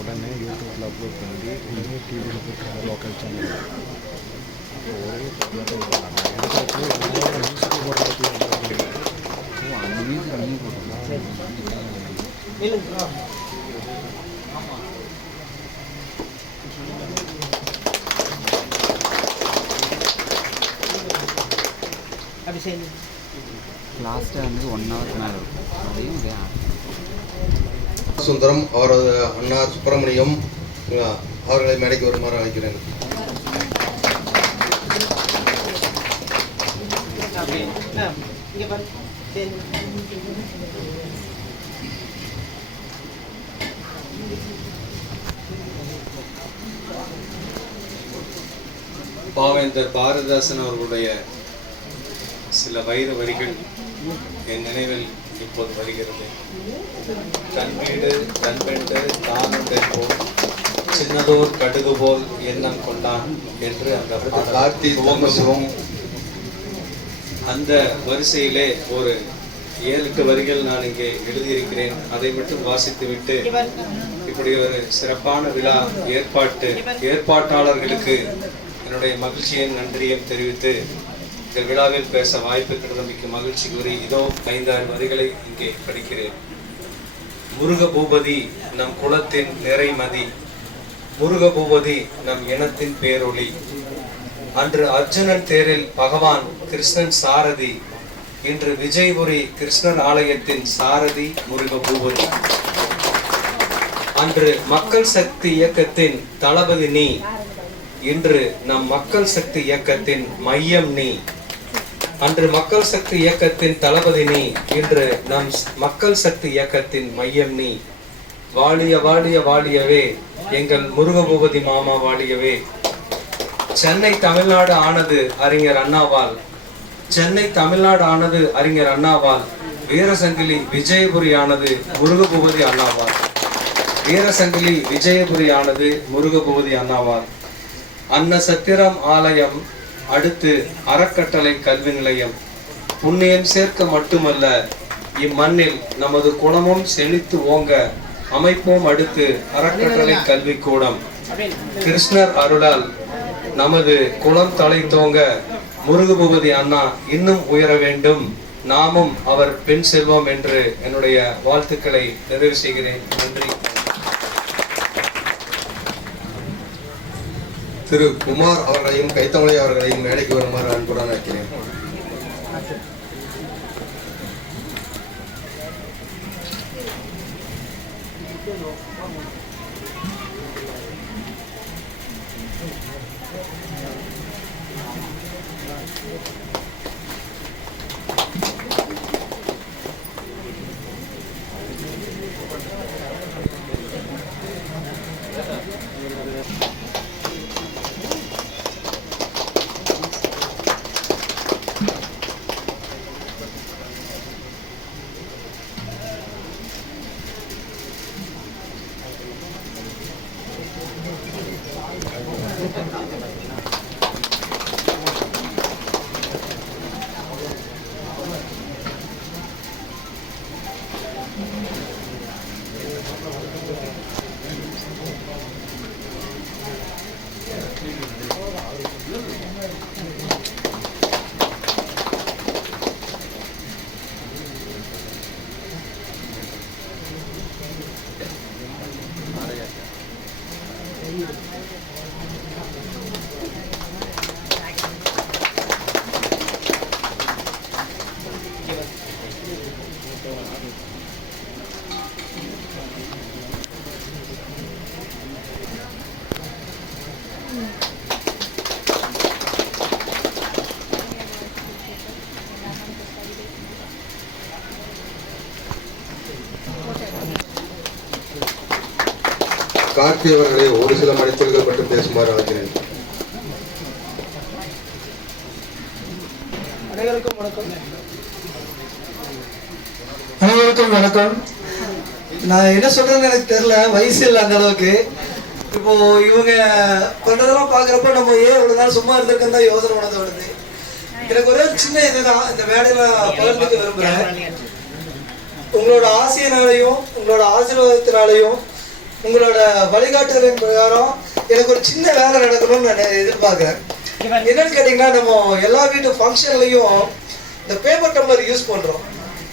உடனே யூடியூப்பில் அப்லோட் பண்ணி உடனே டிவியில் போட்டு லோக்கல் சேனல் ஒரே லாஸ்ட்டாக வந்து 1 hour மேலே இருக்கும். அதையும் சுந்தரம் அவரது அண்ணா சுப்பிரமணியம் அவர்களை மேடைக்கு வருமாறு அழைக்கிறேன். பாவேந்தர் பாரதிதாசன் அவர்களுடைய சில வைர வரிகள் என் நினைவில் இப்போது வருகிறது. தன் வீடு தன் பெண்டு தானுண்டை போல் சின்னதோர் கடுகு போல் எண்ணம் கொண்டான் என்று அந்த துவங்கும். அந்த வரிசையிலே ஒரு 7-8 வரிகள் நான் இங்கே எழுதியிருக்கிறேன். அதை மட்டும் வாசித்துவிட்டு இப்படி ஒரு சிறப்பான விழா ஏற்பாட்டாளர்களுக்கு என்னுடைய மகிழ்ச்சியின் நன்றியும் தெரிவித்து இந்த விழாவில் பேச வாய்ப்பு கிடைத்தமைக்கு மகிழ்ச்சி கூறி இதோ 5-6 வரிகளை இங்கே படிக்கிறேன். முருக பூபதி நம் குலத்தின் நிறைமதி, முருக பூபதி நம் இனத்தின் பேரொளி. அன்று அர்ஜுனன் தேரில் பகவான் கிருஷ்ணன் சாரதி, இன்று விஜயபுரி கிருஷ்ணர் ஆலயத்தின் சாரதி முருக பூபதி. அன்று மக்கள் சக்தி இயக்கத்தின் தளபதி நீ, இன்று நம் மக்கள் சக்தி இயக்கத்தின் மையம் நீ. அன்று மக்கள் சக்தி இயக்கத்தின் தளபதி நீ, இன்று நம் மக்கள் சக்தி இயக்கத்தின் மையம் நீ. வாழிய வாழிய வாழியவே எங்கள் முருகபூபதி மாமா வாழியவே. சென்னை தமிழ்நாடு ஆனது அறிஞர் அண்ணாவால், சென்னை தமிழ்நாடு ஆனது அறிஞர் அண்ணாவால். வீரசங்கிலி விஜயபுரி ஆனது முருகபூபதி அண்ணாவால், வீரசங்கிலி விஜயபுரி ஆனது முருகபூபதி அண்ணாவால். அன்ன சத்திரம் ஆலயம் அடுத்து அறக்கட்டளை கல்வி நிலையம். புண்ணியம் சேர்க்க மட்டுமல்ல இம்மண்ணில் நமது குணமும் செழித்து ஓங்க அமைப்போம் அடுத்து அறக்கட்டளை கல்வி கூடம். கிருஷ்ணர் அருளால் நமது குலம் தலை தோங்க முருகபூபதி அண்ணா இன்னும் உயர வேண்டும், நாமும் அவர் பெண் செல்வோம் என்று என்னுடைய வாழ்த்துக்களை நிறைவு செய்கிறேன். நன்றி. திரு குமார் அவர்களையும் கைத்தமலை அவர்களையும் மேடைக்கு வருமாறு அன்புடன் அழைக்கிறேன். கார்த்தி அவர்களை ஒரு சில மணித்துறைகள் மட்டும் பேசுமாறு அழைக்கிறேன். அனைவருக்கும் வணக்கம். நான் என்ன சொல்றேன்னு எனக்கு தெரியல, வயசு இல்லை அந்த அளவுக்கு. இப்போ இவங்க பண்றதெல்லாம் பாக்குறப்ப நம்ம ஏன் இவ்வளவு நாள் சும்மா இருந்திருக்கேன் தான் யோசனை பண்ணது வருது. எனக்கு ஒரே ஒரு சின்ன இதுதான் இந்த வேலையில பகிர்ந்துக்க விரும்புகிறேன். உங்களோட ஆசையினாலையும் உங்களோட ஆசீர்வாதத்தினாலையும் உங்களோட வழிகாட்டுதலின் பிரகாரம் எனக்கு ஒரு சின்ன வேலை நடக்கணும்னு நான் எதிர்பார்க்குறேன். என்னன்னு கேட்டிங்கன்னா, நம்ம எல்லா வீட்டு ஃபங்க்ஷன்லையும் இந்த பேப்பர் டம்ளர் யூஸ் பண்ணுறோம்.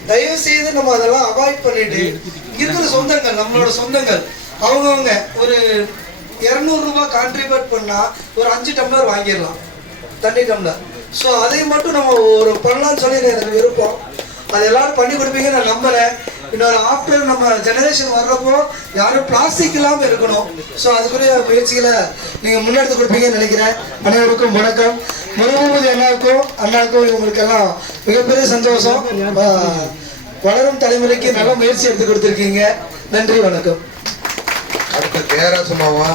தயவு செய்து நம்ம அதெல்லாம் அவாய்ட் பண்ணிட்டு இருக்கிற சொந்தங்கள், நம்மளோட சொந்தங்கள் அவங்கவுங்க ஒரு 200 ரூபாய் கான்ட்ரிபியூட் பண்ணால் ஒரு 5 டம்ளர் வாங்கிடலாம், தண்ணி டம்ளர். ஸோ அதை மட்டும் நம்ம ஒரு பண்ணலான்னு சொல்லி எனக்கு விருப்பம். அது எல்லாரும் பண்ணி கொடுப்பீங்க நான் நம்புறேன். இன்னொரு ஆஃப்டர் நம்ம ஜெனரேஷன் வர்றப்போ யாரும் பிளாஸ்டிக் இல்லாமல் இருக்கணும். ஸோ அதுக்குரிய முயற்சிகளை நீங்கள் முன்னெடுத்து கொடுப்பீங்கன்னு நினைக்கிறேன். அனைவருக்கும் வணக்கம். முருகபூதி அண்ணாவுக்கும் இவங்களுக்கெல்லாம் மிகப்பெரிய சந்தோஷம். வளரும் தலைமுறைக்கு நல்ல முயற்சி எடுத்து கொடுத்துருக்கீங்க. நன்றி, வணக்கம். அடுத்து ஜெயராஜமாவா,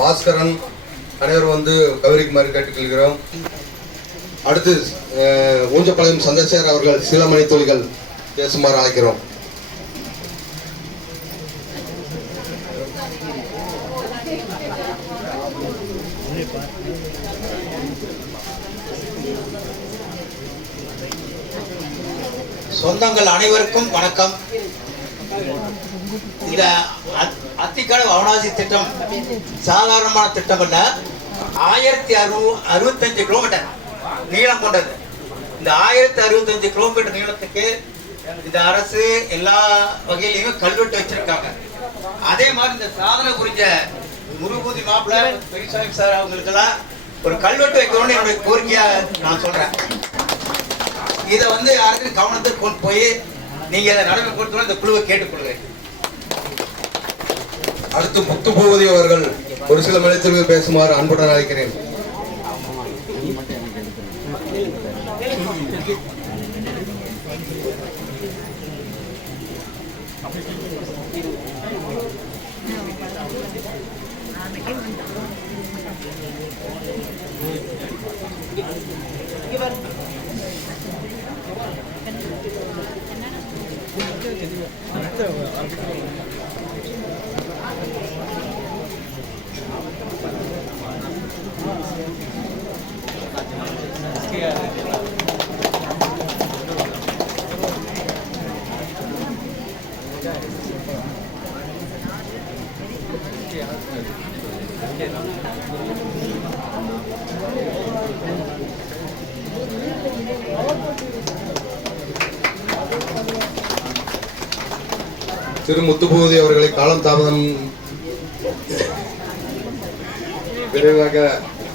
பாஸ்கரன் அனைவரும் வந்து கௌரிக்குமாரி கேட்டுக்கொள்கிறோம். அடுத்து ஊஞ்சப்பாளையம் சந்திரசேகர் அவர்கள் சில மணி துளிகள் பேசுமாறு அழைக்கிறோம். சொந்தங்கள் அனைவருக்கும் வணக்கம். இந்த அத்திக்கடவு அவனாசி திட்டம் சாதாரணமான திட்டம் அல்ல. 1065 கிலோமீட்டர் நீளம் கொண்டது. இந்த 1065 கிலோமீட்டர் நீளத்துக்கு இந்த அரசு எல்லா வகையிலையும் கல்வெட்டு வச்சிருக்காங்க. அதே மாதிரி இந்த சாதனை புரிஞ்ச முருகபூதி மாப்பிள்ளை பெரியசாமி சார் அவங்களுக்கெல்லாம் ஒரு கல்வெட்டு வைக்கணும்னு என்னுடைய கோரிக்கையா நான் சொல்றேன். இதை வந்து யாருக்கும் கவனத்துக்கு கொண்டு போய் நீங்க இதை நடைமுறைப்படுத்தணும் இந்த குழுவை கேட்டுக்கொள்கிறேன். அடுத்து முத்துபூபதி அவர்கள் ஒரு சில மணித்துளிகள் பேசுமாறு அன்புடன் அழைக்கிறேன். திரு முத்துபூதி அவர்களை காலம் தாமதம் விரைவாக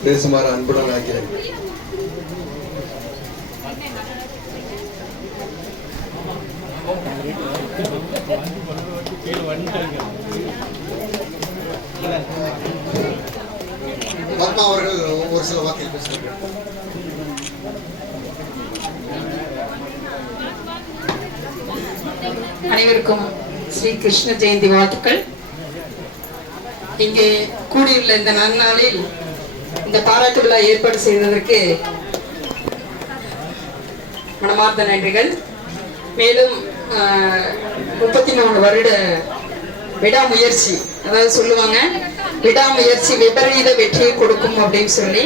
பேசுமாறு அன்புடன் அழைக்கிறேன். பத்மா அவர்கள் ஒரு சில வார்த்தைகள் பேசுகிறார்கள். அனைவருக்கும் ஸ்ரீ கிருஷ்ண ஜெயந்தி வாழ்த்துக்கள். இங்கே கூடியுள்ள இந்த நன்னாளில் இந்த பாராட்டு விழா ஏற்பாடு செய்ததற்கு மனமார்ந்த நன்றிகள். மேலும் 33 வருட விடாமுயற்சி, அதாவது சொல்லுவாங்க விடாமுயற்சி விபரீத வெற்றியை கொடுக்கும் அப்படின்னு சொல்லி,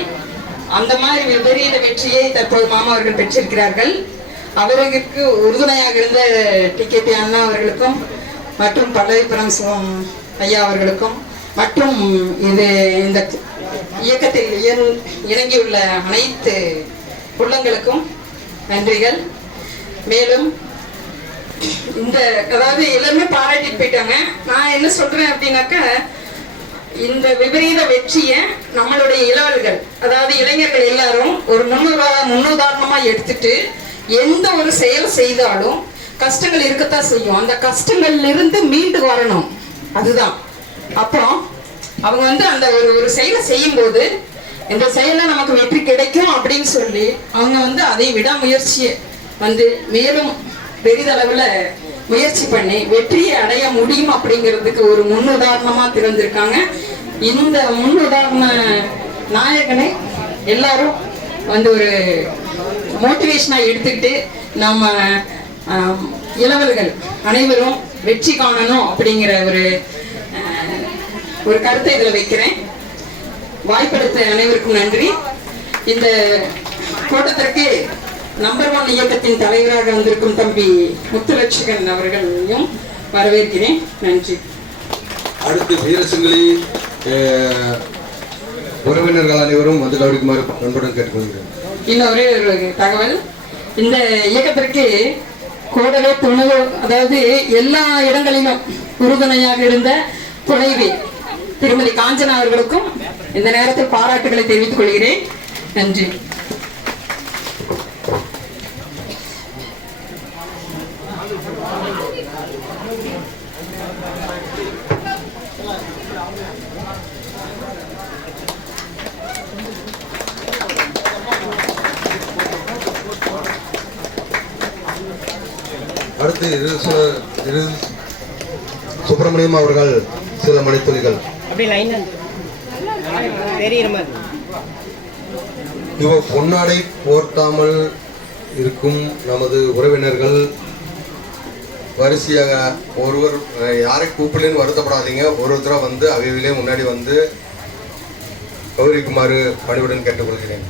அந்த மாதிரி விபரீத வெற்றியை தற்போது மாமா அவர்கள் பெற்றிருக்கிறார்கள். அவர்களுக்கு உறுதுணையாக இருந்த டிகேபி அண்ணா அவர்களுக்கும் மற்றும் பல்லவிபுரம் ஐயா அவர்களுக்கும் மற்றும் இந்த இயக்கத்தில் இறங்கியுள்ள அனைத்து உள்ளங்களுக்கும் நன்றிகள். மேலும் இந்த அதாவது எல்லாருமே பாராட்டிட்டு போயிட்டாங்க. நான் என்ன சொல்றேன் அப்படின்னாக்கா, இந்த விபரீத வெற்றியை நம்மளுடைய இளவல்கள், அதாவது இளைஞர்கள் எல்லாரும் ஒரு முன்னுதாரணமா எடுத்துட்டு எந்த ஒரு செயல் செய்தாலும் கஷ்டங்கள் இருக்கத்தான் செய்யும். அந்த கஷ்டங்கள்ல இருந்து மீண்டு வரணும். அதுதான் அப்புறம் அவங்க வந்து அந்த ஒரு செயலை செய்யும் போது இந்த செயல நமக்கு வெற்றி கிடைக்கும் அப்படின்னு சொல்லி அவங்க வந்து அதை விடாமுயற்சியை வந்து மேலும் பெரிதளவுல முயற்சி பண்ணி வெற்றியை அடைய முடியும் அப்படிங்கிறதுக்கு ஒரு முன்னுதாரணமா திறந்திருக்காங்க. இந்த முன்னுதாரண நாயகனை எல்லாரும் வந்து ஒரு மோட்டிவேஷனா எடுத்துக்கிட்டு நம்ம இளவல்கள் அனைவரும் வெற்றி காணணும் அப்படிங்கிற ஒரு கருத்தை இதில் வைக்கிறேன். வாய்ப்பெடுத்த அனைவருக்கும் நன்றி. இந்த கூட்டத்திற்கு நம்பர் 1 இயக்கத்தின் தலைவராக வந்திருக்கும் தம்பி முத்துலட்சுமன் அவர்களையும் வரவேற்கிறேன். நன்றி. அடுத்து வீரசங்கிலி உறவினர்கள் அனைவரும் வந்து கவனிக்குமாறு அன்புடன் கேட்டுக்கொள்கிறேன். இன்னொரு தகவல், இந்த இயக்கத்திற்கு கூடவே துணவு, அதாவது எல்லா இடங்களிலும் உறுதுணையாக இருந்த துணைவி திருமதி காஞ்சனா அவர்களுக்கும் இந்த நேரத்தில் பாராட்டுகளை தெரிவித்துக் கொள்கிறேன். நன்றி. அடுத்து சுப்பிரமணியம் அவர்கள் சில மணித்துளிகள். பொன்னாடை போர்த்தாமல் இருக்கும் நமது உறவினர்கள் வரிசையாக ஒருவர் யாரை கூப்பிடலன்னு வருத்தப்படாதீங்க. ஒருத்தராக வந்து அவையிலே முன்னாடி வந்து கௌரிக்குமாறு பணிவுடன் கேட்டுக்கொள்கிறேன்.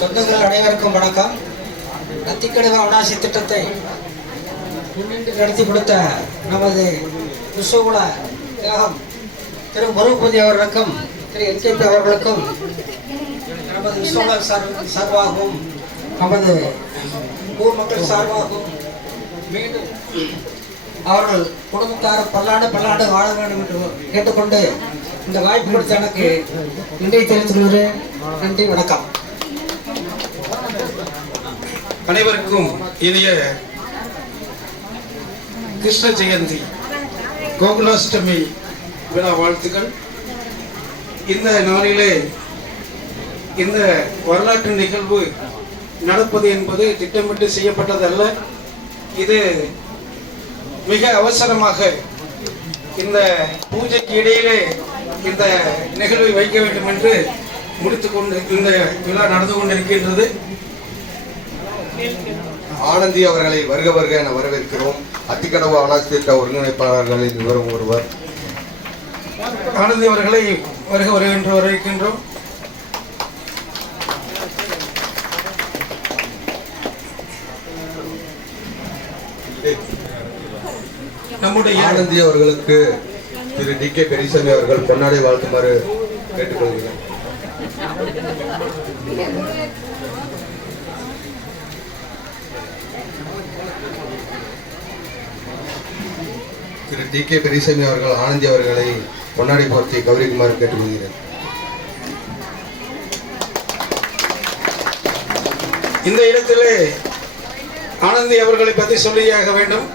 சொந்தங்கள் அனைவருக்கும் வணக்கம். அத்திக்கடவு அவனாசி திட்டத்தை முன்னின்று நடத்தி கொடுத்த நமது விஸ்வகுல தியாகம் திரு முருகபதி அவர்களுக்கும் திரு என்கேபி அவர்களுக்கும் நமது விஸ்வகுல சார்பாகவும் நமது ஊர் மக்கள் சார்பாகவும் மீண்டும் அவர்கள் குடும்பத்தார் பல்லாண்டு வாழ வேண்டும் என்று கேட்டுக்கொண்டு இந்த வாய்ப்பு கொடுத்த எனக்கு நன்றி தெரிவித்துக் கொள்கிறேன். நன்றி, வணக்கம். அனைவருக்கும் இனிய கிருஷ்ண ஜெயந்தி கோகுலாஷ்டமி விழா வாழ்த்துக்கள். இந்த நாளிலே இந்த வரலாற்று நிகழ்வு நடப்பது என்பது திட்டமிட்டு செய்யப்பட்டதல்ல. இது மிக அவசரமாக இந்த பூஜைக்கு இடையிலே இந்த நிகழ்வை வைக்க வேண்டும் என்று முடித்துக்கொண்டு இந்த விழா நடந்து கொண்டிருக்கின்றது. ஆனந்தி அவர்களை வருக வருக என வரவேற்கிறோம். அத்திக்கடவு அவனாசி திட்ட ஒருங்கிணைப்பாளர்களில் இவரும் ஒருவர். ஆனந்தி அவர்களை வருக வருக என்று வரவேற்கின்றோம். நம்முடைய ஆனந்தி அவர்களுக்கு திரு டி கே பெரியசாமி அவர்கள் பொன்னாடை வாழ்த்துமாறு கேட்டுக்கொள்கிறேன். திரு டி கே பெரியசாமி அவர்கள் ஆனந்தி அவர்களை பொன்னாடை போர்த்தி கௌரிக்குமாறு கேட்டுக்கொள்கிறேன். இந்த இடத்திலே ஆனந்தி அவர்களை பற்றி சொல்லியாக வேண்டும்.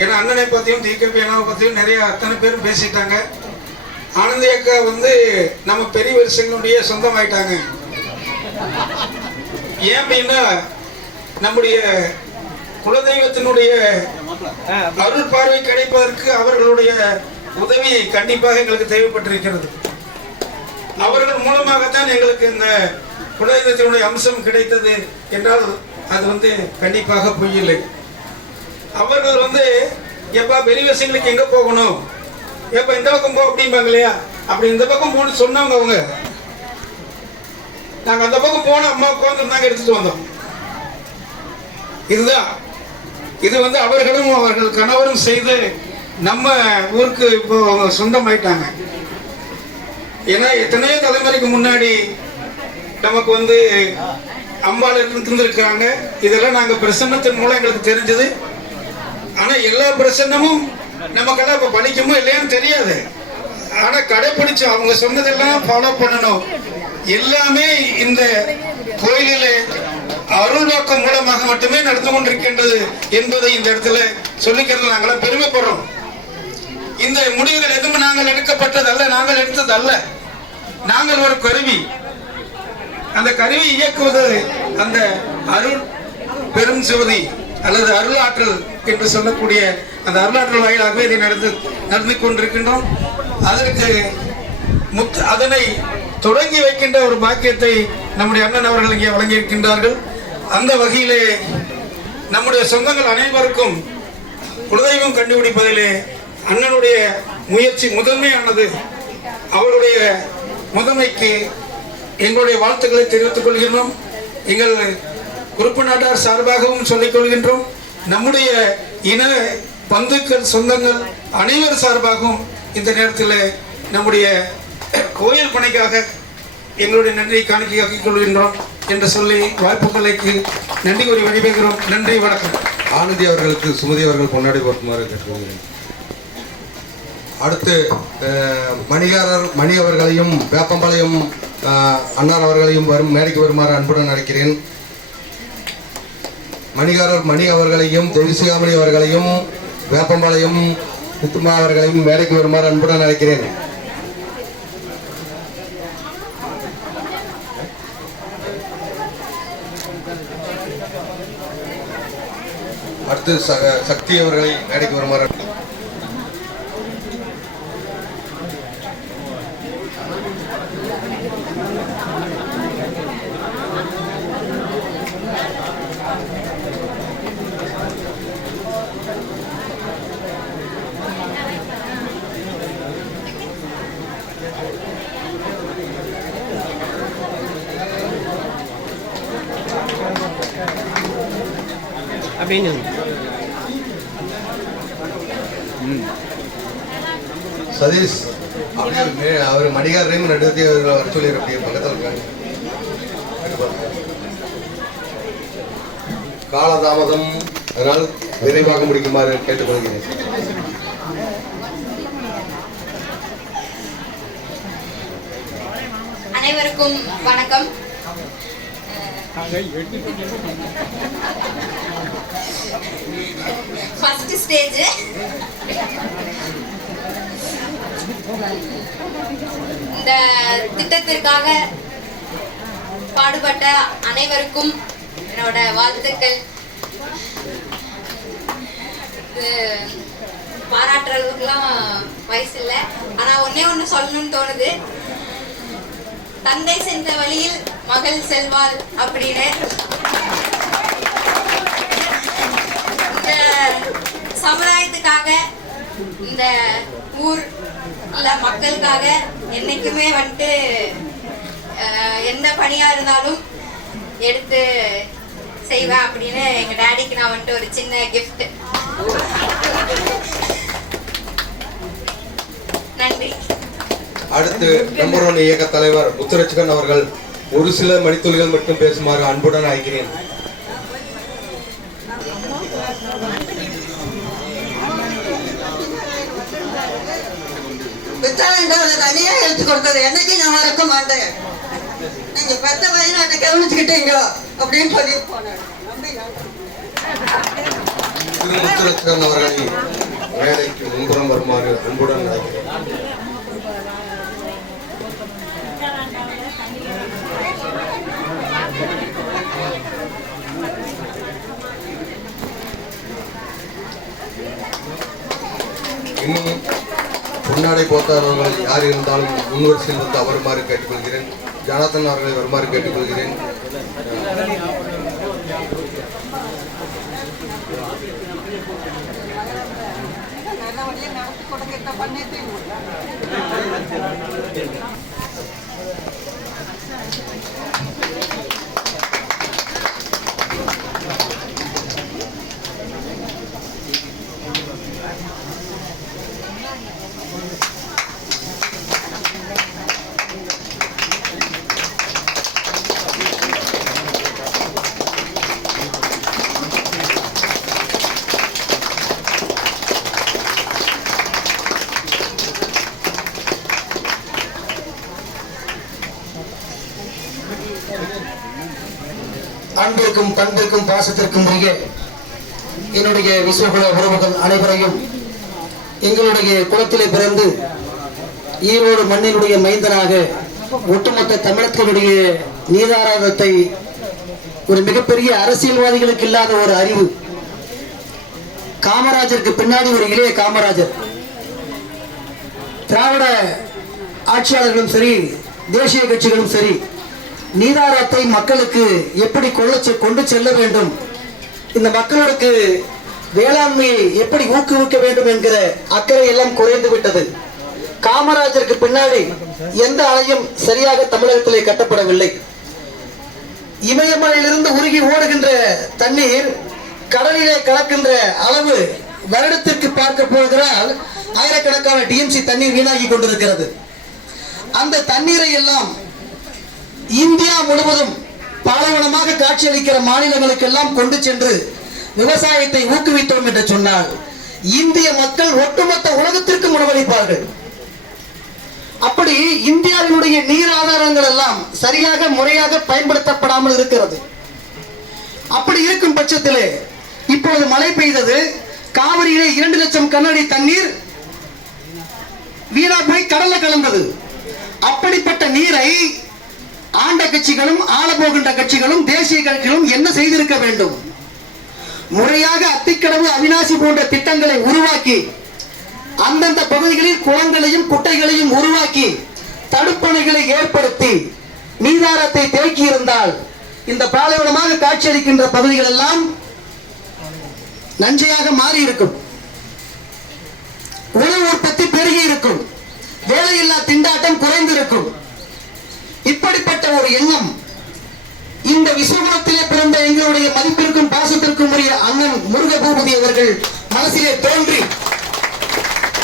ஏன்னா அண்ணனை பற்றியும் டிகேபி அண்ணாவை பற்றியும் நிறைய அத்தனை பேரும் பேசிட்டாங்க. ஆனந்தி அக்கா வந்து நம்ம பெரிய வருஷங்களுடைய சொந்தமாயிட்டாங்க. ஏன் அப்படின்னா நம்முடைய குலதெய்வத்தினுடைய அருள் பார்வை கிடைப்பதற்கு அவர்களுடைய உதவி கண்டிப்பாக எங்களுக்கு தேவைப்பட்டிருக்கிறது. அவர்கள் மூலமாகத்தான் எங்களுக்கு இந்த குலதெய்வத்தினுடைய அம்சம் கிடைத்தது என்றால் அது வந்து கண்டிப்பாக பொய்யில்லை. அவர்கள் வந்து எப்பா பெரிய விஷயங்களுக்கு எங்கே போகணும், எப்போ இந்த பக்கம் போ அப்படிம்பாங்க இல்லையா, அப்படி இந்த பக்கம் போன்னு சொன்னவங்க அவங்க. நாங்கள் அந்த பக்கம் போன அம்மா உட்காந்துருந்தாங்க, எடுத்துட்டு வந்தோம். இதுதான் இது வந்து அவர்களும் அவர்கள் கணவரும் செய்து நம்ம ஊருக்கு இப்போ சொந்தமாயிட்டாங்க. ஏன்னா எத்தனையோ தலைமுறைக்கு முன்னாடி நமக்கு வந்து அம்பாள் இருந்திருக்காங்க. இதெல்லாம் நாங்கள் பிரசன்னத்தின் மூலம் எங்களுக்கு தெரிஞ்சது. ஆனால் எல்லா பிரசன்னமும் நமக்கெல்லாம் இப்போ படிக்குமோ இல்லையான்னு தெரியாது. ஆனால் கடைப்பிடிச்சு அவங்க சொன்னதெல்லாம் ஃபாலோ பண்ணணும். எல்லாமே இந்த கோயிலில் அருள்வாக்கம் மூலமாக மட்டுமே நடந்து கொண்டிருக்கின்றது என்பதை இந்த இடத்துல சொல்லிக்கிறது நாங்களாம் பெருமைப்படுறோம். இந்த முடிவுகள் எதுவும் நாங்கள் எடுக்கப்பட்டதல்ல, நாங்கள் எடுத்ததல்ல. நாங்கள் ஒரு கருவி. அந்த கருவி இயக்குவது அந்த அருள் பெரும் சிவதி அல்லது அருளாற்றல் என்று சொல்லக்கூடிய அந்த அருளாற்றல் வாயிலாகவே இதை நடந்து கொண்டிருக்கின்றோம். அதற்கு அதனை தொடங்கி வைக்கின்ற ஒரு பாக்கியத்தை நம்முடைய அண்ணன் அவர்கள் இங்கே வழங்கியிருக்கின்றார்கள். அந்த வகையிலே நம்முடைய சொந்தங்கள் அனைவருக்கும் குலதெய்வம் கண்டுபிடிப்பதிலே அண்ணனுடைய முயற்சி முதன்மையானது. அவருடைய முதன்மைக்கு எங்களுடைய வாழ்த்துக்களை தெரிவித்துக் கொள்கிறோம். எங்கள் உறுப்பு நாட்டார் சார்பாகவும் சொல்லிக் கொள்கின்றோம். நம்முடைய இன பந்துக்கள் சொந்தங்கள் அனைவர் சார்பாகவும் இந்த நேரத்தில் நம்முடைய கோயில் பணிக்காக எங்களுடைய நன்றியை காணிக்கையாக்கிக் கொள்கின்றோம் என்று சொல்லி வாய்ப்புகளுக்கு நன்றி கூறி விடைபெறுகிறோம். நன்றி, வணக்கம். ஆனந்தி அவர்களுக்கு சுமதி அவர்கள் பொன்னாடி போட்டுமாறு கேட்டுக்கொள்கிறேன். அடுத்து மணிகாரர் மணி அவர்களையும் வேப்பம்பாளையம் அன்னார் அவர்களையும் மேடைக்கு வருமாறு அன்புடன் அழைக்கிறேன். மணிகாரர் மணி அவர்களையும் தெவிசிகாமணி அவர்களையும் வேப்பம்பாளையம் முத்துமா அவர்களையும் மேடைக்கு வருமாறு அன்புடன் அழைக்கிறேன். அடுத்து சக்தி அவர்களை மேடைக்கு வருமாறு சதீஷ் அப்படியே அவர் மணிகாரையும் நடுத்தி அவர்கள் வர சொல்லி அப்படியே பக்கத்தில் இருக்காங்க. காலதாமதம், அதனால் விரைவாக முடிக்குமாறு கேட்டுக்கொள்கிறேன். அனைவருக்கும் வணக்கம். ஃபர்ஸ்ட் ஸ்டேஜ் இந்த திட்டத்திற்காக பாடுபட்ட அனைவருக்கும் என்னோட வாழ்த்துக்கள். பாராட்டுறதுக்கெல்லாம் வயசு இல்லை, ஆனா ஒன்னே ஒண்ணு சொல்லணும்னு தோணுது. தந்தை சென்ற வழியில் மகள் செல்வாள் அப்படின்னு இந்த சமுதாயத்துக்காக, இந்த ஊர் மக்களுக்காக என்னைக்குமே வந்துட்டு எந்த பணியா இருந்தாலும் எடுத்து செய்வேன் அப்படின்னு எங்க டாடிக்கு நான் வந்துட்டு ஒரு சின்ன கிஃப்ட். நன்றி. அடுத்து நம்பர் 1 இயக்க தலைவர் முத்துலட்சுகன் அவர்கள் ஒரு சில மணித்துளிகள் மட்டும் பேசுமாறு அன்புடன் அழைக்கிறேன். தனியா எடுத்து கொடுத்தது என்னைக்கு நான் மறக்க மாட்டேன். நீங்க பெத்த பையனை கவனிச்சுக்கிட்டீங்க அப்படின்னு சொல்லி போனேன். முத்துலட்சுகன் அவர்களை வேலைக்கு முன்புறம் வருமாறு அன்புடன் அழைக்கிறேன். இன்னும் பொன்னாடை போத்தாதவர்கள் யார் இருந்தாலும் முன்வரிசையில் வந்து வருமாறு கேட்டுக்கொள்கிறேன். ஜனார்தன் அவர்களை வருமாறு கேட்டுக்கொள்கிறேன். அன்பிற்கும் பண்பிற்கும் பாசத்திற்கும் உரிய என்னுடைய விஸ்வகுல உறவுகள் அனைவரையும் எங்களுடைய குலத்திலே பிறந்து ஈரோடு மண்ணினுடைய மைந்தனாக ஒட்டுமொத்த தமிழகத்தினுடைய நீதாராதத்தை ஒரு மிகப்பெரிய அரசியல்வாதிகளுக்கு இல்லாத ஒரு அறிவு. காமராஜருக்கு பின்னாடி ஒரு இளைய காமராஜர். திராவிட ஆட்சியாளர்களும் சரி, தேசிய கட்சிகளும் சரி, நீதாரத்தை மக்களுக்கு எப்படி கொண்டு செல்ல வேண்டும், இந்த மக்களுக்கு வேளாண்மையை எப்படி ஊக்குவிக்க வேண்டும் என்கிற அக்கறை எல்லாம் குறைந்து விட்டது. காமராஜருக்கு பின்னாடி எந்த அணையும் சரியாக தமிழகத்திலே கட்டப்படவில்லை. இமயமலையிலிருந்து உருகி ஓடுகின்ற தண்ணீர் கடலிலே கலக்கின்ற அளவு வருடத்திற்கு பார்க்க போகிறால் ஆயிரக்கணக்கான டிஎம்சி தண்ணீர் வீணாகி கொண்டிருக்கிறது. அந்த தண்ணீரை எல்லாம் இந்தியா முழுவதும் பாலைவனமாக காட்சியளிக்கிற மாநிலங்களுக்கெல்லாம் கொண்டு சென்று விவசாயத்தை ஊக்குவித்தோம் என்று சொன்னால் இந்திய மக்கள் ஒட்டுமொத்த உலகத்திற்கு உணவளிப்பார்கள். அப்படி இந்தியாவினுடைய நீர் ஆதாரங்கள் எல்லாம் சரியாக முறையாக பயன்படுத்தப்படாமல் இருக்கிறது. அப்படி இருக்கும் பட்சத்திலே இப்போது மழை பெய்தது, காவிரியிலே 2 லட்சம் கனஅடி தண்ணீர் வீணா போய் கடல்ல கலந்தது. அப்படிப்பட்ட நீரை ஆண்ட கட்சிகளும் ஆளப்போகின்ற கட்சிகளும் தேசிய கட்சிகளும் என்ன செய்திருக்க வேண்டும்? முறையாக அத்திக்கடவு, அவிநாசி போன்ற திட்டங்களை உருவாக்கி அந்தந்த பகுதிகளில் குளங்களையும் குட்டைகளையும் உருவாக்கி தடுப்பணைகளை ஏற்படுத்தி நீதாரத்தை தேக்கி இருந்தால் இந்த பாலைவனமாக காட்சியளிக்கின்ற பகுதிகள் எல்லாம் நஞ்சையாக மாறி இருக்கும், உணவு உற்பத்தி பெருகி இருக்கும், வேலையில்லா திண்டாட்டம் குறைந்திருக்கும். இப்படிப்பட்ட ஒரு எண்ணம் இந்த விஸ்வகுலத்திலே பிறந்த எங்களுடைய மதிப்பிற்கும் பாசத்திற்கும் உரிய அண்ணன் முருகபூபதி அவர்கள் மனசிலே தோன்றி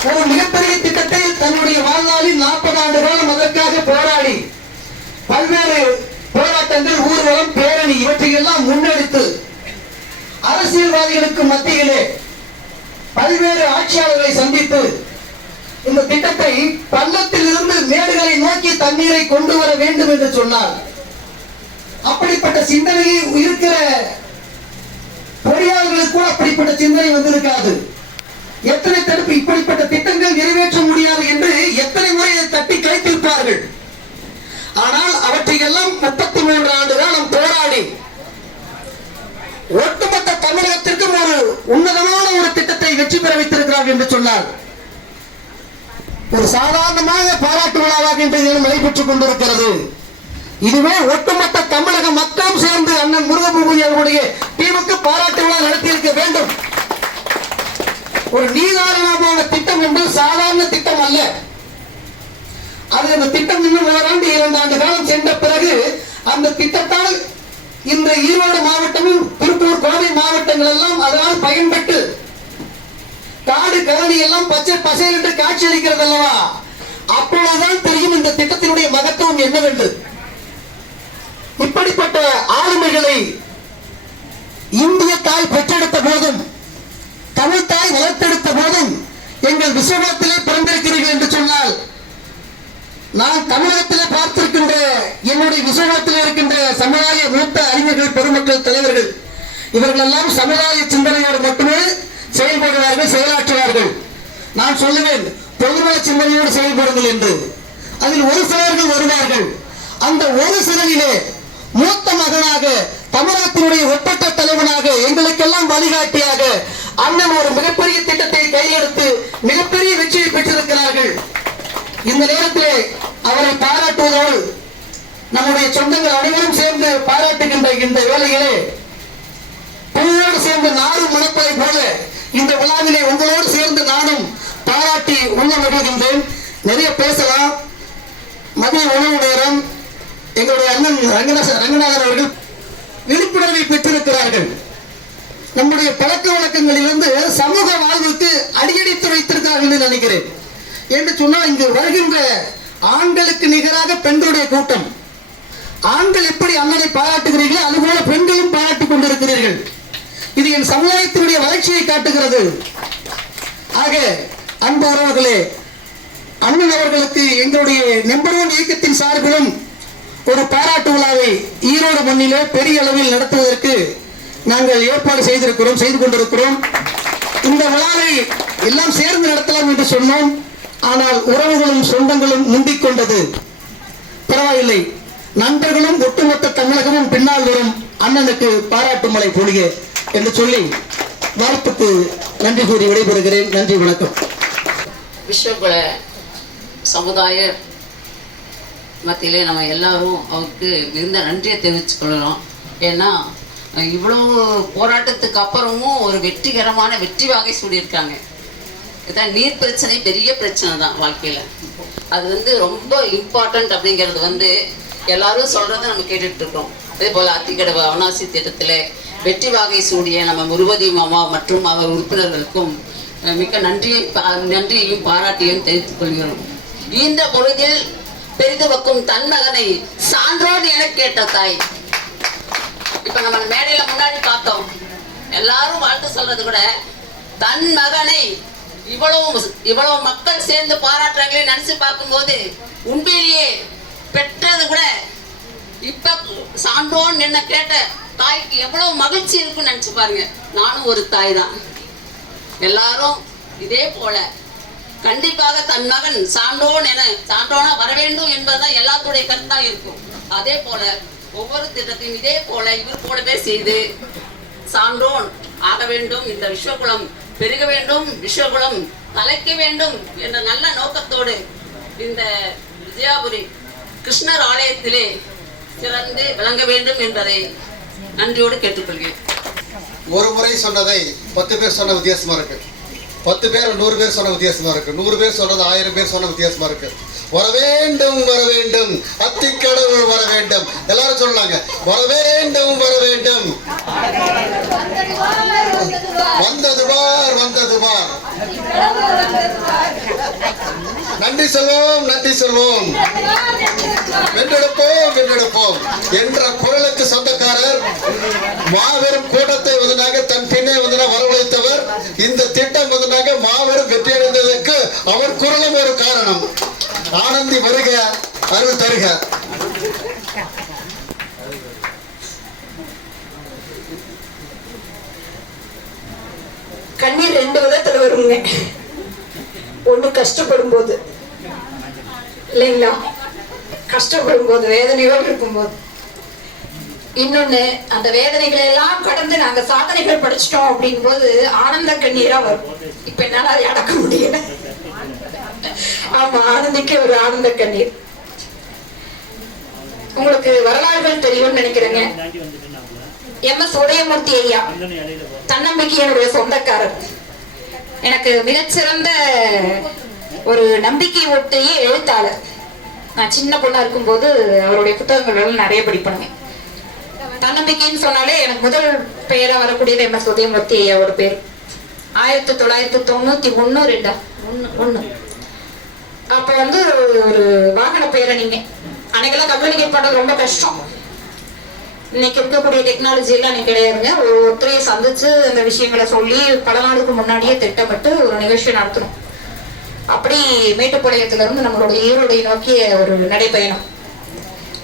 ஒரு மிகப்பெரிய திட்டத்தை தன்னுடைய வாழ்நாளில் 40 ஆண்டு காலம் அதற்காக போராடி பல்வேறு போராட்டங்கள், ஊர்வலம், பேரணி இவற்றையெல்லாம் முன்னெடுத்து அரசியல்வாதிகளுக்கு மத்தியிலே பல்வேறு ஆட்சியாளர்களை சந்தித்து இந்த திட்டத்தை பள்ளத்தில் இருந்து மேடுகளை நோக்கி தண்ணீரை கொண்டு வர வேண்டும் என்று சொன்னார். அப்படிப்பட்ட சிந்தனையை இருக்கிற பொறியாளர்களுக்கு கூட அப்படிப்பட்ட சிந்தனை வந்திருக்காது. எத்தனை தடுப்பு இப்படிப்பட்ட திட்டங்கள் நிறைவேற்ற முடியாது என்று எத்தனை முறை தட்டி கைத்திருப்பார்கள். ஆனால் அவற்றையெல்லாம் 33 ஆண்டு காலம் போராடி ஒட்டுமொத்த தமிழகத்திற்கும் ஒரு உன்னதமான ஒரு திட்டத்தை வெற்றி பெற வைத்திருக்கிறார் என்று சொன்னார். ஒரு சாதாரணமாக பாராட்டு விழாவாக இன்றைய தினம் நடைபெற்றுக் கொண்டிருக்கிறது. இதுவே ஒட்டுமொத்த தமிழக மக்களும் சேர்ந்து அண்ணன் முருகபூபதி அவர்களுடைய டீமுக்கு பாராட்டு விழா நடத்தியிருக்க வேண்டும். ஒரு நீதாரணமான திட்டம் என்பது சாதாரண திட்டம் அல்ல. அது அந்த திட்டம் இன்னும் 1 ஆண்டு 2 ஆண்டு காலம் சென்ற பிறகு அந்த திட்டத்தால் இந்த ஈரோடு மாவட்டமும் திருப்பூர், கோவை மாவட்டங்கள் எல்லாம் அதனால் பயன்பட்டு காடு கரணி எல்லாம் பச்சை பசையில் என்று காட்சியளிக்கிறது அல்லவா? அப்பொழுதுதான் தெரியும் இந்த திட்டத்தினுடைய மகத்துவம் என்னவென்று. இப்படிப்பட்ட ஆளுமைகளை இந்திய தாய் பெற்றெடுத்த போதும் தமிழ் தாய் வளர்த்தெடுத்த போதும் எங்கள் விஸ்வகுலத்திலே பிறந்திருக்கிறீர்கள் என்று சொன்னால் நான் தமிழகத்திலே பார்த்திருக்கின்ற என்னுடைய விஸ்வகுலத்தில் இருக்கின்ற சமுதாய மூத்த அறிஞர்கள், பெருமக்கள், தலைவர்கள் இவர்கள் எல்லாம் சமுதாய சிந்தனையோடு மட்டுமே செயல்படுவார்கள், செயலாற்றுவார்கள். நான் சொல்லுவேன் பொதுநல சிந்தனையோடு செயல்படுங்கள் என்று. அதில் ஒரு சிலர்கள் வருவார்கள். அந்த ஒரு சிலரிலே மூத்த மகனாக, தமிழகத்தினுடைய ஒப்பற்ற தலைவனாக, எங்களுக்கெல்லாம் வழிகாட்டியாக அண்ணன் ஒரு மிகப்பெரிய திட்டத்தை கையெடுத்து மிகப்பெரிய வெற்றியை பெற்றிருக்கிறார்கள். இந்த நேரத்திலே அவரை பாராட்டுவதோடு நம்முடைய சொந்தங்கள் அனைவரும் சேர்ந்து பாராட்டுகின்ற இந்த வேளையிலே பூவோடு சேர்ந்து நாடும் மணப்பதை போல இந்த விழாவிலே உங்களோடு சேர்ந்து நானும் பாராட்டி உள்ள மகிழ்கின்றேன். நிறைய பேசலாம். மதிய உணவு நேரம். எங்களுடைய அண்ணன் ரங்கநாதன் அவர்கள் விழிப்புணர்வை பெற்றிருக்கிறார்கள். நம்முடைய பழக்க வழக்கங்களிலிருந்து சமூக வாழ்வுக்கு அடியடித்து வைத்திருக்கிறார்கள் என்று நினைக்கிறேன். என்று சொன்னால் இங்கு வருகின்ற ஆண்களுக்கு நிகராக பெண்களுடைய கூட்டம். ஆண்கள் எப்படி அண்ணனை பாராட்டுகிறீர்களோ அதுபோல பெண்களும் பாராட்டிக் கொண்டிருக்கிறீர்கள். இது என் சமுதாயத்தினுடைய வளர்ச்சியை காட்டுகிறது. ஆக அன்பு உறவுகளே, அண்ணன் அவர்களுக்கு எங்களுடைய நம்பர் 1 இயக்கத்தின் சார்பிலும் ஒரு பாராட்டு விழாவை ஈரோடு மண்ணிலே பெரிய அளவில் நடத்துவதற்கு நாங்கள் ஏற்பாடு செய்து கொண்டிருக்கிறோம். இந்த விழாவை எல்லாம் சேர்ந்து நடத்தலாம் என்று சொன்னோம். ஆனால் உறவுகளும் சொந்தங்களும் முந்திக் கொண்டது. பரவாயில்லை, நண்பர்களும் ஒட்டுமொத்த தமிழகமும் பின்னால் வரும், அண்ணனுக்கு பாராட்டு மழை பொழிய என்று சொல்லி வாய்ப்புக்கு நன்றி கூறி விடைபெறுகிறேன். நன்றி, வணக்கம். விஸ்வகுல சமுதாய மத்தியிலே நம்ம எல்லாரும் அவருக்கு மிகுந்த நன்றியை தெரிவித்துக் கொள்ளலாம். ஏன்னா இவ்வளவு போராட்டத்துக்கு அப்புறமும் ஒரு வெற்றிகரமான வெற்றி வாகை சூடியிருக்காங்க. இதான் நீர் பிரச்சனை பெரிய பிரச்சனை தான் வாழ்க்கையில். அது வந்து ரொம்ப இம்பார்ட்டண்ட் அப்படிங்கிறது வந்து எல்லாரும் சொல்கிறத நம்ம கேட்டுட்டு இருக்கோம். அதே போல் அத்திக்கடவு அவனாசி திட்டத்தில் வெற்றி வாகை சூடிய நம்ம முருகதி மாமா மற்றும் அவர் உறுப்பினர்களுக்கும் மிக்க நன்றியையும் பாராட்டியும் தெரிவித்துக் கொள்கிறோம். இந்த பொழுதில் பெரிது வைக்கும் தன் மகனை சான்றோன் என கேட்ட தாய். இப்ப நம்ம மேடையில முன்னாடி பார்த்தோம், எல்லாரும் வாழ்த்து சொல்றது கூட தன் மகனை இவ்வளவு மக்கள் சேர்ந்து பாராட்டுறாங்களே நினைச்சு பார்க்கும்போது உண்மையிலேயே பெற்றது கூட இப்ப சான்றோன் என்ன கேட்ட தாய்க்கு எவ்வளவு மகிழ்ச்சி இருக்குன்னு நினைச்சு பாருங்க. நானும் ஒரு தாய் தான். எல்லாரும் இதே போல கண்டிப்பாக தன் மகன் சான்றோனா வர வேண்டும் என்பதுதான் எல்லாத்துடைய கருத்தா இருக்கும். அதே போல ஒவ்வொரு திட்டத்தையும் இதே போல இவர் போலவே செய்து சான்றோன் ஆக வேண்டும், இந்த விஸ்வகுலம் பெருக வேண்டும், விஸ்வகுலம் தலைக்க வேண்டும் என்ற நல்ல நோக்கத்தோடு இந்த விஜயாபுரி கிருஷ்ணர் ஆலயத்திலே சிறந்து விளங்க வேண்டும் என்பதை நன்றியோடு கேட்டுக்கொள்கிறேன். ஒரு முறை சொன்னதை 10 பேர் சொன்ன வித்தியாசமா இருக்கு, 10 பேர் 100 பேர் சொன்ன வித்தியாசமா இருக்கு, 100 பேர் சொன்னது 1000 பேர் சொன்ன வித்தியாசமா இருக்கு. வர வேண்டும் வர வேண்டும், அத்திக்கடவு வர வேண்டும், எல்லாரும் சொல்லலாங்க. வர வேண்டும் வர வேண்டும், வந்தது பார் வந்தது பார். நன்றி சொல்வோம் நன்றி சொல்வோம், வென்றெடுப்போம் வென்றெடுப்போம் என்ற குரலுக்கு சொந்தக்காரர், மாபெரும் கூட்டத்தை வந்தனாக தன் பின்னே வந்தனா வரவழைத்தவர். இந்த திட்டம் வந்தனாக மாபெரும் வெற்றி அடைந்ததற்கு அவர் குரலும் ஒரு காரணம். ஆனந்தி வருக, அருள் தருக. கண்ணீர் 2 விதத்துல வருங்க. ஒண்ணு கஷ்டப்படும் போது இல்லைங்களா, கஷ்டப்படும் போது வேதனையோடு இருக்கும்போது, இன்னொன்னு அந்த வேதனைகளை எல்லாம் கடந்து நாங்க சாதனைகள் படிச்சிட்டோம் அப்படின் போது ஆனந்த கண்ணீரா வரும். இப்ப என்னால அதை அடக்க முடியல. ஆமா, ஆனந்திக்கு ஒரு ஆனந்த கண்ணீர். உங்களுக்கு வரலாறுகள் தெரியும்னு நினைக்கிறேங்க. MS உதயமூர்த்தி ஐயா தன்னம்பிக்கையினுடைய சொந்தக்காரர். எனக்கு மிகச்சிறந்த ஒரு நம்பிக்கை ஊட்டிய எழுத்தாளர். நான் சின்ன பொண்ணா இருக்கும்போது அவருடைய புத்தகங்கள் நிறைய படிப்பேன். தன்னம்பிக்கைன்னு சொன்னாலே எனக்கு முதல் பெயரா வரக்கூடியது MS உதயமூர்த்தி ஐயாவோட பேர். 1991 அப்ப வந்து ஒரு வாகன பேரணிங்க. அன்னைக்கெல்லாம் கம்யூனிகேட் பண்றது ரொம்ப கஷ்டம். இன்னைக்கு இருக்கக்கூடிய டெக்னாலஜி எல்லாம் இன்னைக்கு கிடையாதுங்க. ஒருத்தரையை சந்திச்சு அந்த விஷயங்களை சொல்லி பல நாளுக்கு முன்னாடியே திட்டமிட்டு ஒரு நிகழ்ச்சி நடத்தணும். அப்படி மேட்டுப்பாளையத்துல இருந்து நம்மளுடைய ஈரோடை நோக்கிய ஒரு நடைபயணம்.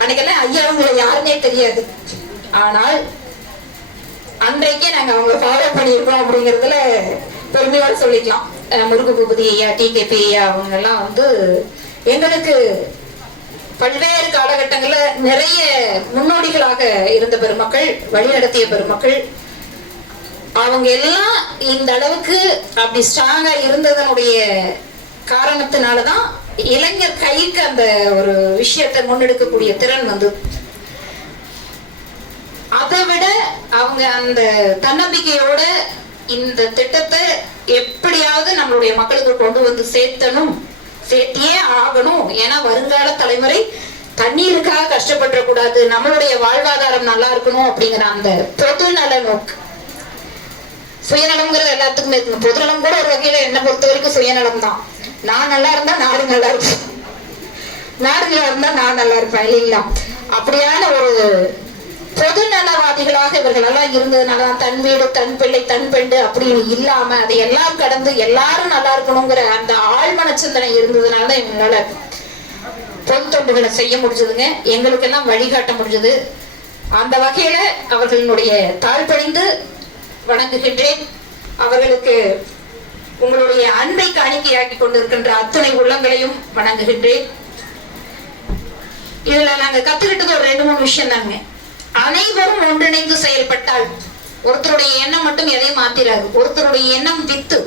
அன்னைக்கெல்லாம் ஐயா அவங்களை யாருன்னே தெரியாது. ஆனால் அன்றைக்கே நாங்க அவங்களை ஃபாலோ பண்ணியிருக்கோம் அப்படிங்கிறதுல பெருமையோடு சொல்லிக்கலாம். முருகு பூபதி ஐயா, TKP ஐயா அவங்க எல்லாம் வந்து எங்களுக்கு பல்வேறு காலகட்டங்கள்ல நிறைய முன்னோடிகளாக இருந்த பெருமக்கள், வழிநடத்திய பெருமக்கள். அவங்க எல்லாம் இந்த அளவுக்கு அப்படி ஸ்ட்ராங்கா இருந்ததனுடைய காரணத்தினாலதான் இளைஞர் கைக்கு அந்த ஒரு விஷயத்தை முன்னெடுக்கக்கூடிய திறன் வந்து. அதை விட அவங்க அந்த தன்னம்பிக்கையோட இந்த திட்டத்தை எப்படியாவது நம்மளுடைய மக்களுக்கு கொண்டு வந்து சேர்த்தியே ஆகணும். ஏன்னா வருங்கால தலைமுறை தண்ணீருக்காக கஷ்டப்பட கூடாது, நம்மளுடைய வாழ்வாதாரம் நல்லா இருக்கணும் அப்படிங்கிற அந்த பொது நல நோக்கு. சுயநலம்ங்கிறது எல்லாத்துக்குமே இருக்கு. பொதுநலம் கூட ஒரு வகையில என்ன பொறுத்த வரைக்கும் சுயநலம் தான். நான் நல்லா இருந்தா நாடு நல்லா இருக்கும், நாடு நல்லா இருந்தா நான் நல்லா இருப்பேன் இல்லைங்களா? அப்படியான ஒரு பொது நலவாதிகளாக இவர்கள் எல்லாம் இருந்ததுனாலதான் தன் வீடு தன் பிள்ளை தன் பெண்டு அப்படின்னு இல்லாம அதை எல்லாம் கடந்து எல்லாரும் நல்லா இருக்கணுங்கிற அந்த ஆழ்மன சிந்தனை இருந்ததுனாலதான் இவங்களால பொது தொண்டுகளை செய்ய முடிஞ்சதுங்க. எங்களுக்கு எல்லாம் வழிகாட்ட முடிஞ்சது. அந்த வகையில அவர்களுடைய தாழ்பணிந்து வணங்குகின்றேன். அவர்களுக்கு உங்களுடைய அன்பை காணிக்கையாக்கி கொண்டிருக்கின்ற அத்தனை உள்ளங்களையும் வணங்குகின்றேன். இதுல நாங்க கத்துக்கிட்டது ஒரு 2-3 விஷயம் தாங்க. அனைவரும் ஒன்றிணைந்து செயல்பட்டால் ஒருத்தருடைய எண்ணம் மட்டும் எதையும் மாத்திராது. ஒருத்தருடைய எண்ணம் வித்து,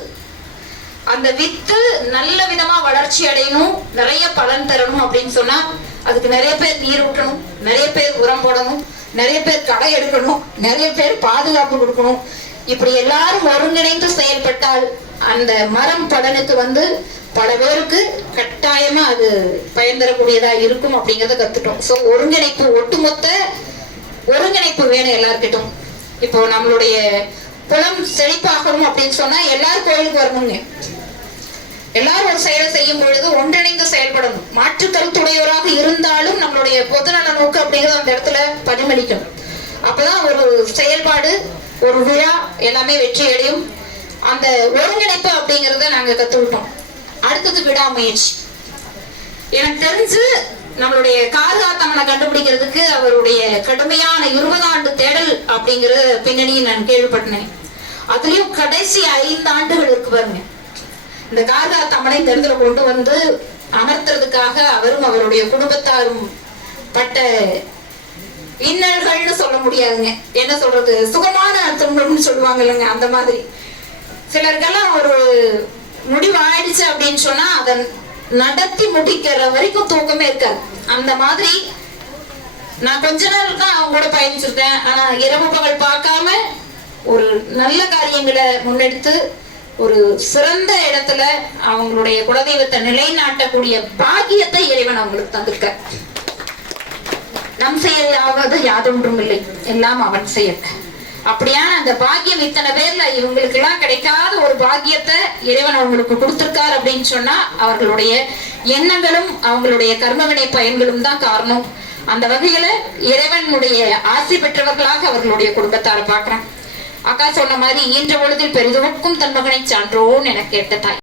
அந்த வித்து நல்ல விதமா வளர்ச்சி அடையணும், நிறைய பலன் தரணும் அப்படின்னு சொன்னா அதுக்கு நிறைய பேர் நீர் ஊற்றணும், நிறைய பேர் உரம் போடணும், நிறைய பேர் களை எடுக்கணும், நிறைய பேர் பாதுகாப்பு கொடுக்கணும். இப்படி எல்லாரும் ஒருங்கிணைந்து செயல்பட்டால் அந்த மரம் பலனுக்கு பல பேருக்கு கட்டாயமா அது பயன் தரக்கூடியதா இருக்கும் அப்படிங்கறத கத்துட்டோம். ஸோ ஒருங்கிணைப்பு, ஒட்டுமொத்த ஒருங்கிணைப்பு வேணும் எல்லாருக்கிட்டும். இப்போ நம்மளுடைய புலம் செழிப்பாகணும் அப்படின்னு சொன்னா எல்லாரும் கோயிலுக்கு வரணுங்க. எல்லாரும் ஒரு செயலை செய்யும் பொழுது ஒன்றிணைந்து செயல்படணும். மாற்று கருத்துடையவராக இருந்தாலும் நம்மளுடைய பொதுநல நோக்கு அப்படிங்கிறது அந்த இடத்துல பரிமளிக்கும். அப்பதான் ஒரு செயல்பாடு, ஒரு விழா எல்லாமே வெற்றி அடையும். அந்த ஒருங்கிணைப்பு அப்படிங்கிறத நாங்க கத்துக்கிட்டோம். அடுத்தது விடாமுயற்சி. எனக்கு தெரிஞ்சு நம்மளுடைய கார்காத்தமனை கண்டுபிடிக்கிறதுக்கு அவருடைய கடுமையான 20 ஆண்டு தேடல் அப்படிங்கிற பின்னணியை நான் கேள்விப்பட்டேன். அதுலயும் கடைசி 5 ஆண்டுகள் இருக்கு பாருங்க. இந்த கார்காத்தமனை இந்த இடத்துல கொண்டு வந்து அமர்த்துறதுக்காக அவரும் அவருடைய குடும்பத்தாரும் பட்ட இன்னல்கள்னு சொல்ல முடியாதுங்க. என்ன சொல்றது, சுகமான துன்பம்னு சொல்லுவாங்க இல்லைங்க, அந்த மாதிரி. சிலருக்கெல்லாம் ஒரு முடிவு ஆயிடுச்சு அப்படின்னு சொன்னா அதை நடத்தி முடிக்கிற வரைக்கும் தூக்கமே இருக்காது. அந்த மாதிரி நான் கொஞ்ச நாள் தான் அவங்க கூட பயணிச்சிருக்கேன். ஆனா இரவு பகல் பார்க்காம ஒரு நல்ல காரியங்களை முன்னெடுத்து ஒரு சிறந்த இடத்துல அவங்களுடைய குலதெய்வத்தை நிலைநாட்டக்கூடிய பாக்கியத்தை இறைவன் அவங்களுக்கு தந்திருக்க. நம் செயலாவது யாதொன்றும் இல்லை, எல்லாம் அவன் செயல். அப்படியான அந்த பாக்கியம் இத்தனை பேர்ல இவங்களுக்கு எல்லாம் கிடைக்காத ஒரு பாக்கியத்தை இறைவன் அவங்களுக்கு கொடுத்திருக்காரு அப்படின்னு சொன்னா அவர்களுடைய எண்ணங்களும் அவங்களுடைய கர்மவினை பயன்களும் தான் காரணம். அந்த வகையில இறைவனுடைய ஆசி பெற்றவர்களாக அவர்களுடைய குடும்பத்தார பாக்குறேன். அக்கா சொன்ன மாதிரி ஈன்ற பொழுதில் பெரிதுவக்கும் தன் மகனை சான்றோன்னு எனக்கு கேட்ட தாய்.